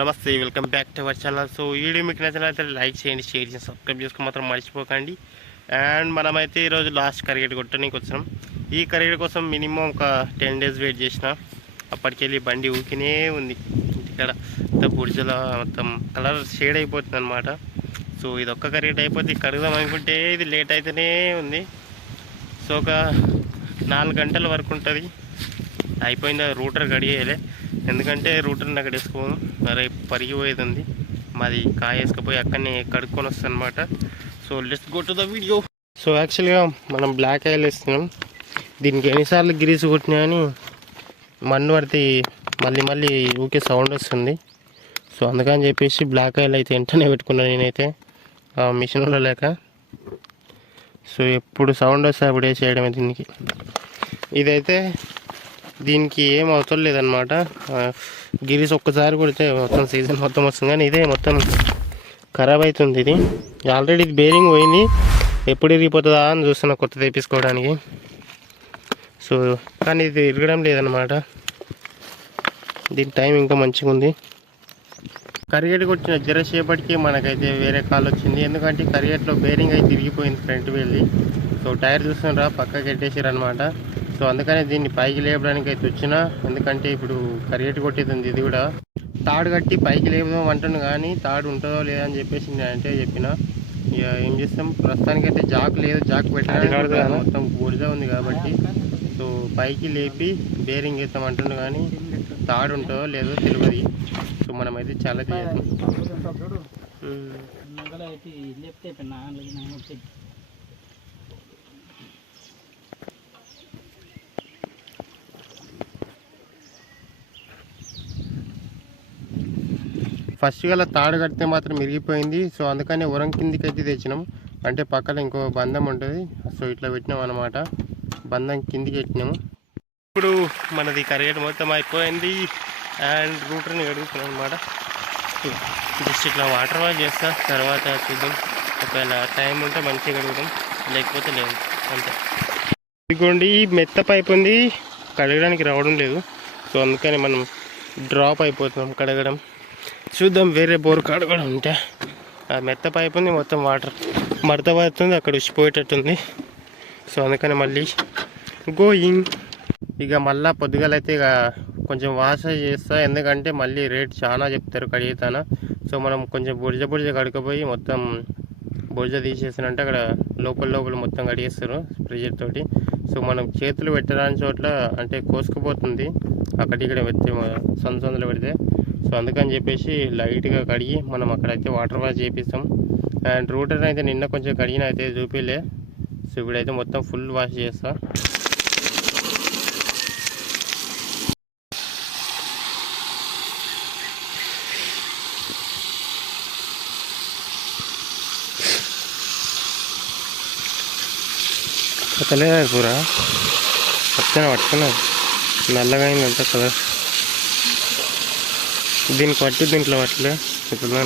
నమస్తే, welcome back to our channel. So ఈ video మీకు నచ్చినట్లయితే లైక్ చేయండి, షేర్ చేయండి, సబ్స్క్రైబ్ చేసుకుని మాత్రం మర్చిపోకండి. అండ్ మనమైతే ఈరోజు లాస్ట్ కరిగేట్ కొట్టడానికి వచ్చినాం. ఈ కరిగేట్ కోసం మినిమం ఒక 10 days వెయిట్ చేసిన. అప్పటికెళ్ళి బండి ఊకినే ఉంది. ఇక్కడ మొత్తం బుర్జలో మొత్తం కలర్ షేడ్ అయిపోతుంది అనమాట. సో ఇది ఒక్క కరిగేట్ అయిపోతే కడుగుదాం అనుకుంటే ఇది లేట్ అయితేనే ఉంది. సో ఒక 4 గంటల వరకు ఉంటుంది. అయిపోయింది, రూటర్ గడియేయాలి. ఎందుకంటే రూటర్ని అక్కడ వేసుకోము, మరి పరిగిపోయేది ఉంది. మాది కాయ వేసుకుపోయి అక్కడనే కడుక్కొని వస్తాను అనమాట. So let's go to the video. So యాక్చువల్గా మనం బ్లాక్ ఆయిల్ వేస్తున్నాం. దీనికి ఎన్నిసార్లు గ్రీస్ కొట్టినా కానీ మన్ను పడితే మళ్ళీ ఊకే సౌండ్ వస్తుంది. సో అందుకని చెప్పేసి బ్లాక్ ఆయిల్ అయితే వెంటనే పెట్టుకున్నాను నేనైతే మిషన్లో లేక. సో ఎప్పుడు సౌండ్ వస్తే అప్పుడు వేసేయడమే దీనికి. ఇదైతే దీనికి ఏం అవసరం లేదనమాట. గిరీస్ ఒక్కసారి కొడితే మొత్తం సీజన్ మొత్తం వస్తుంది, కానీ ఇదే మొత్తం ఖరాబ్ అవుతుంది. ఇది ఆల్రెడీ ఇది బేరింగ్ పోయింది, ఎప్పుడు ఇరిగిపోతుందా అని చూస్తున్నా కొత్త తెప్పించుకోవడానికి. సో కానీ ఇది ఇరగడం లేదనమాట. దీని టైం ఇంకా మంచిగా ఉంది. కరిగేట్ కొట్టిన జరసేపటికి మనకైతే వేరే కాల్ వచ్చింది. ఎందుకంటే కరిగేట్లో బేరింగ్ అయితే తిరిగిపోయింది ఫ్రంట్ వెళ్ళి. సో టైర్ చూస్తున్నారా పక్కకి పెట్టేసారు అనమాట. సో అందుకనే దీన్ని పైకి లేపడానికి అయితే వచ్చిన. ఎందుకంటే ఇప్పుడు కరిగేట్ కొట్టేది ఇది కూడా తాడు కట్టి పైకి లేపుదాం అంటున్నాను, కానీ తాడు ఉంటుందో లేదో అని చెప్పేసి నేను అంటే చెప్పిన. ఇక ఏం చేస్తాం, ప్రస్తుతానికైతే జాక్ లేదు, జాక్ పెట్టడానికి మొత్తం బురద ఉంది కాబట్టి. సో పైకి లేపి బేరింగ్ వేస్తాం అంటున్నాను, కానీ తాడు ఉంటుందో లేదో తెలియదు. సో మనమైతే చాలా చేస్తాం. ఫస్ట్ గల తాడు కడితే మాత్రం ఇరిగిపోయింది. సో అందుకని ఉరం కిందికి అయితే తెచ్చినాం. అంటే పక్కన ఇంకో బంధం ఉంటుంది, సో ఇట్లా పెట్టినాం అనమాట. బంధం కిందికి పెట్టినాము. ఇప్పుడు మనది కరిగేట్ మొత్తం అయిపోయింది. అండ్ రూటర్ని కడుగుతున్నాం అనమాట. జస్ట్ ఇట్లా వాటర్ వాష్ చేస్తా, తర్వాత చూద్దాం. ఒకవేళ టైం ఉంటే మంచిగా కడుగుతాం, లేకపోతే లేదు అంతే. ఇదిగోండి, మెత్త పైప్ ఉంది, కడగడానికి రావడం లేదు. సో అందుకని మనం డ్రాప్ అయిపోతున్నాం కడగడం. చూద్దాం వేరే బోర్ కాడ కూడా ఉంటే. ఆ మెత్త పైప్ ఉంది, మొత్తం వాటర్ మడత పడుతుంది, అక్కడ ఉచ్చిపోయేటట్టుంది. సో అందుకని మళ్ళీ గోయింగ్. ఇక మళ్ళీ పొద్దుగాలైతే ఇక కొంచెం వాష్ చేస్తా, ఎందుకంటే మళ్ళీ రేట్ చాలా చెప్తారు కడిగితాన. సో మనం కొంచెం బుర్జ కడుకపోయి మొత్తం బుర్జ తీసేసానంటే అక్కడ లోపల మొత్తం కడిగేస్తారు ప్రెషర్ తోటి. సో మనం చేతులు పెట్టడానికి చోట్ల అంటే కోసుకుపోతుంది, అక్కడిక్కడ పెడితే సందులో పెడితే. సో అందుకని చెప్పేసి లైట్గా కడిగి మనం అక్కడైతే వాటర్ వాష్ చేపిస్తాం. అండ్ రూటర్ అయితే నిన్న కొంచెం కడిగిన అయితే చూపిలే. సో ఇప్పుడైతే మొత్తం ఫుల్ వాష్ చేస్తా. పట్టలేదా కూర పట్టుకున్నది, నల్లగా అయిందంట కలర్. దీనికి పట్టు, దీంట్లో పట్టలే ఇట్లా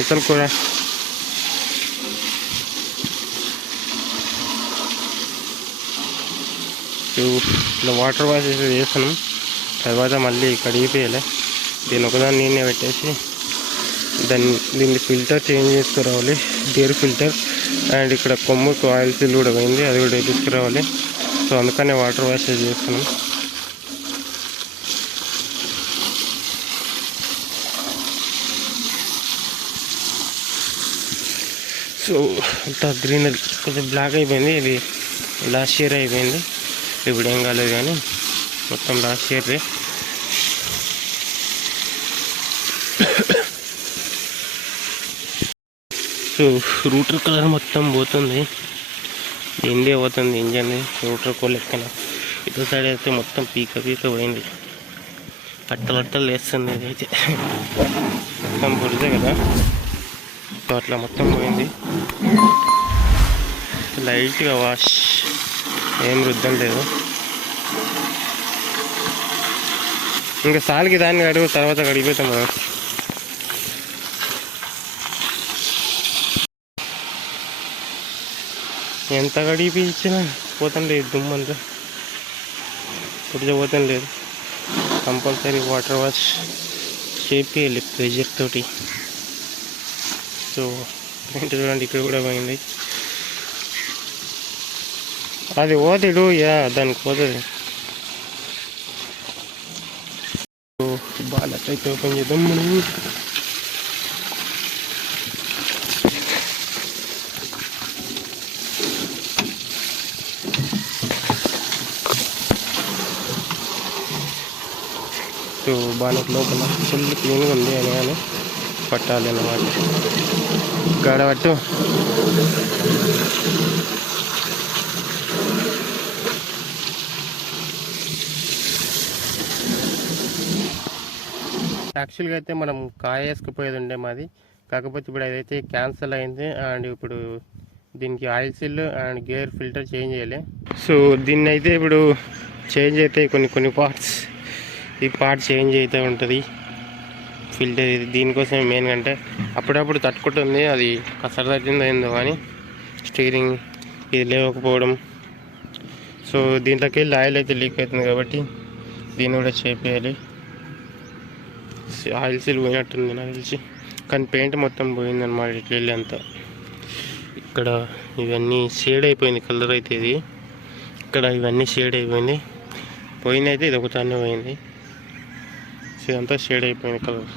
ఇతను కూర. ఇట్లా వాటర్ వాష్ చేస్తున్నాం, తర్వాత మళ్ళీ కడిగిపోయాలి. దీని ఒకదాన్ని నేనే పెట్టేసి దీన్ని ఫిల్టర్ చేంజ్ చేసుకురావాలి, గేర్ ఫిల్టర్. అండ్ ఇక్కడ కొమ్ముకు ఆయిల్ సీల్ కూడా పోయింది, అది కూడా తీసుకురావాలి. సో అందుకనే వాటర్ వాష్ చేస్తున్నాం. సో అంతా గ్రీనరీ కొంచెం బ్లాక్ అయిపోయింది, ఇది లాస్ట్ ఇయర్ అయిపోయింది. ఇప్పుడు ఏం కాలేదు, కానీ మొత్తం last year. So router colour మొత్తం పోతుంది, ఇండియా పోతుంది ఇంజన్ రూటర్ కో లెక్కన. ఇటు సైడ్ అయితే మొత్తం పీక పోయింది, అట్టలు వేస్తుంది. ఇది అయితే మొత్తం బురద కదా, సో అట్లా మొత్తం పోయింది. లైట్గా వాష్, ఏం రుద్దం లేదు. ఇంకా సాల్కి దాన్ని కడుగు, తర్వాత కడిగిపోతాం మనం. ఎంత కడిగి ఇచ్చినా పోతాం లేదు, దుమ్మంతా పుడిచ పోతాం లేదు. కంపల్సరీ వాటర్ వాష్ చేపియాలి ప్రెజర్ తోటి. సో ఏంటి చూడండి, ఇక్కడ కూడా పోయింది. అది పోతాడు దానికి పోతుంది. సో బాలకైతే ఓపెన్ చేద్దాం మనం. సో బాలక్ లోపల ఫుల్ క్లీన్గా ఉంది అని కానీ పట్టాలి అన్నమాట. గాడ పట్టు. యాక్చువల్గా అయితే మనం కాయ వేసుకుపోయేది ఉండే మాది, కాకపోతే ఇప్పుడు అదైతే క్యాన్సిల్ అయింది. అండ్ ఇప్పుడు దీనికి oil seal and gear filter change చేయాలి. సో దీన్ని అయితే ఇప్పుడు చేంజ్ అయితే కొన్ని పార్ట్స్, ఈ పార్ట్ చేంజ్ అయితే ఉంటుంది ఫిల్టర్. ఇది దీనికోసం మెయిన్ అంటే అప్పుడప్పుడు తట్టుకుంటుంది, అది కసర తగ్గిందో ఏందో కానీ స్టీరింగ్ ఇది లేకపోవడం. సో దీంట్లోకి వెళ్ళి ఆయిల్ అయితే లీక్ అవుతుంది కాబట్టి దీన్ని కూడా చేపేయాలి. ఆయిల్ సీల్ పోయినట్టుంది నాకు తెలిసి, కానీ పెయింట్ మొత్తం పోయిందన్నమాట ఇట్లా వెళ్ళి అంతా. ఇక్కడ ఇవన్నీ షేడ్ అయిపోయింది కలర్ అయితే, ఇది ఇక్కడ ఇవన్నీ షేడ్ అయిపోయింది. పోయింది అయితే ఇది ఒకదాన్నే పోయింది. సో ఇదంతా షేడ్ అయిపోయింది కలర్.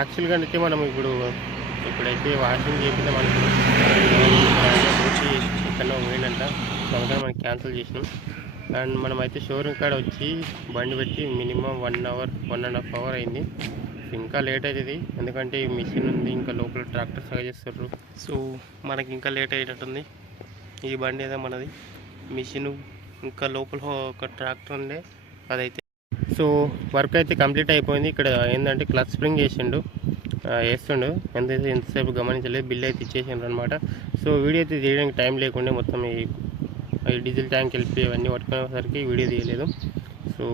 యాక్చువల్గా అయితే మనం ఇప్పుడైతే వాషింగ్ చేపితే మనకు వచ్చి ఎక్కడో పోయిందంట, అందుకని మనం క్యాన్సిల్ చేసినాం. అండ్ మనమైతే షోరూమ్ కాడ వచ్చి బండి పెట్టి మినిమం 1 అవర్ 1.5 అవర్ అయింది. ఇంకా లేట్ అవుతుంది, ఎందుకంటే ఈ మిషన్ ఉంది, ఇంకా లోపల ట్రాక్టర్ సాగు చేస్తారు. సో మనకి ఇంకా లేట్ అయ్యేటట్టుంది. ఈ బండి ఏదో మనది, మిషన్ ఇంకా లోపల ఒక ట్రాక్టర్ ఉండే అదైతే. సో వర్క్ అయితే కంప్లీట్ అయిపోయింది. ఇక్కడ ఏంటంటే క్లచ్ స్ప్రింగ్ వేస్తుండు, ఎంతసేపు గమనించలేదు. బిల్ అయితే ఇచ్చేసిండ్రు అనమాట. సో వీడియో అయితే తీయడానికి టైం లేకుండా మొత్తం ఈ డీజిల్ ట్యాంక్ వెళ్ళి అవన్నీ పట్టుకునేసరికి వీడియో తీయలేదు. సో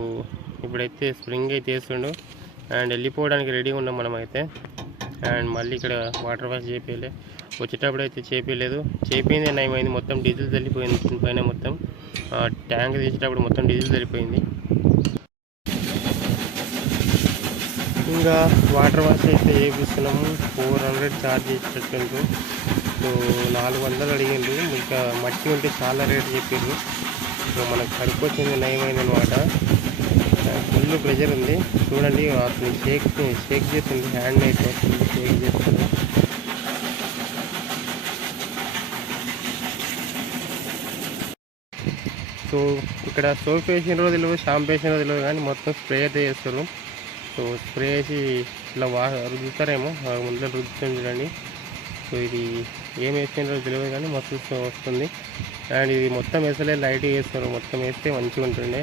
ఇప్పుడైతే స్ప్రింగ్ అయితే వేస్తుండు అండ్ వెళ్ళిపోవడానికి రెడీగా ఉన్నాం మనం అయితే. అండ్ మళ్ళీ ఇక్కడ వాటర్ వాష్ చేపియలే, వచ్చేటప్పుడు అయితే చేపియలేదు. చేపింది నయమైంది, మొత్తం డీజిల్ తల్లిపోయింది దీనిపైన. మొత్తం ట్యాంక్ తీసేటప్పుడు మొత్తం డీజిల్ తల్లిపోయింది. ఇంకా వాటర్ వాష్ అయితే చేపిస్తున్నాము. 400 ఛార్జ్ చేసేటట్టు. సో 400 అడిగిండ్రు, ఇంకా మట్టి ఉంటే చాలా రేట్ చెప్పారు. సో మనకు సరిపోతుంది, నయమైంది అనమాట. ఫుల్ ప్రెషర్ ఉంది చూడండి, అతను షేక్ చేస్తుంది, హ్యాండ్ అయితే ఫుల్ షేక్ చేస్తుంది. సో ఇక్కడ సోప్ వేసిన రోజు తెలియదు, షాంపూ వేసిన రోజు తెలియదు, కానీ మొత్తం స్ప్రే అయితే చేస్తారు. సో స్ప్రే వేసి ఇట్లా రుద్దుతారేమో, ముందర రుద్దుతుంది చూడండి. సో ఇది ఏం వేసిన రోజు తెలియదు కానీ మస్తు వస్తుంది. అండ్ ఇది మొత్తం వేసలే, లైట్ వేస్తారు, మొత్తం వేస్తే మంచిగా ఉంటుండే.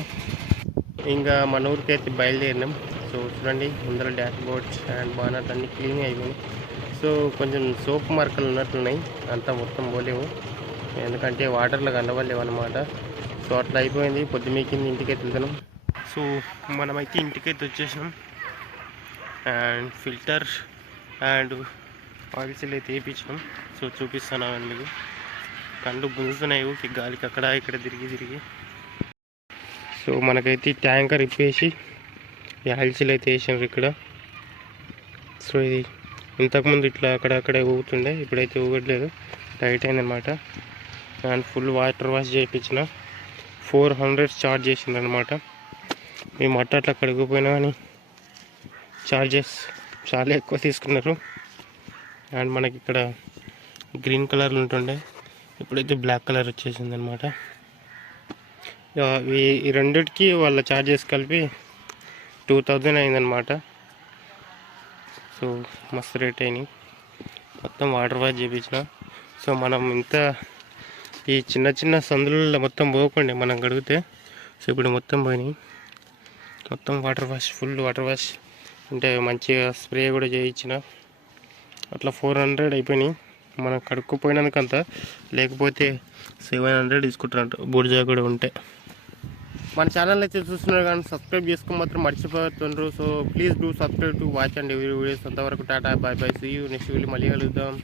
ఇంకా మన ఊరికి అయితే బయలుదేరినాం. సో చూడండి ముందర డాష్ బోర్డ్స్ అండ్ బానట్ అన్నీ క్లీన్ అయిపోయినాయి. సో కొంచెం సోప్ మార్కలు ఉన్నట్లున్నాయి, అంతా మొత్తం పోలేవు, ఎందుకంటే వాటర్లో కనబడలేవు అనమాట. సో అట్లా అయిపోయింది. పొద్దుమీకింది ఇంటికైతే వెళ్తున్నాం. సో మనమైతే ఇంటికైతే వచ్చేసినాం. And filter and oil seal అయితే వేయించినాం. సో చూపిస్తాను మీకు, కళ్ళు గుంజుతున్నాయి గాలికి అక్కడ ఇక్కడ తిరిగి. సో మనకైతే ట్యాంకర్ ఇప్పేసి ఈ ఆయిల్ సీల్ అయితే వేసినారు ఇక్కడ. సో ఇది ఇంతకుముందు ఇట్లా అక్కడక్కడే ఊగుతుండే, ఇప్పుడైతే ఊగట్లేదు, టైట్ అయిందనమాట. అండ్ ఫుల్ వాటర్ వాష్ చేయించిన 400 ఛార్జ్ చేసింది అనమాట. మేము అట్లా కడిగిపోయినా కానీ ఛార్జెస్ చాలా ఎక్కువ తీసుకున్నారు. అండ్ మనకి ఇక్కడ గ్రీన్ కలర్లు ఉంటుండే, ఇప్పుడైతే బ్లాక్ కలర్ వచ్చేసింది అనమాట. ఈ రెండిటికి వాళ్ళ ఛార్జెస్ కలిపి 2000 అయిందనమాట. సో మస్తు రేట్ అయినాయి, మొత్తం వాటర్ వాష్ చేయించిన. సో మనం ఇంత ఈ చిన్న సందులలో మొత్తం పోకుండా మనం కడిగితే, సో ఇప్పుడు మొత్తం పోయినాయి, మొత్తం water wash, full water wash. అంటే మంచిగా స్ప్రే కూడా చేయించిన, అట్లా 400 అయిపోయినాయి మనం కడుక్కుపోయినందుకంతా. లేకపోతే 700 తీసుకుంటారంట బూడిజా కూడా ఉంటే. మన ఛానల్ అయితే చూస్తున్నారు కానీ సబ్స్క్రైబ్ చేసుకుని మాత్రం మర్చిపోతుండ్రు. So please do subscribe to watch and every videos. అంతవరకు టాటా, bye bye, see you next video, మళ్ళీ కలుద్దాం.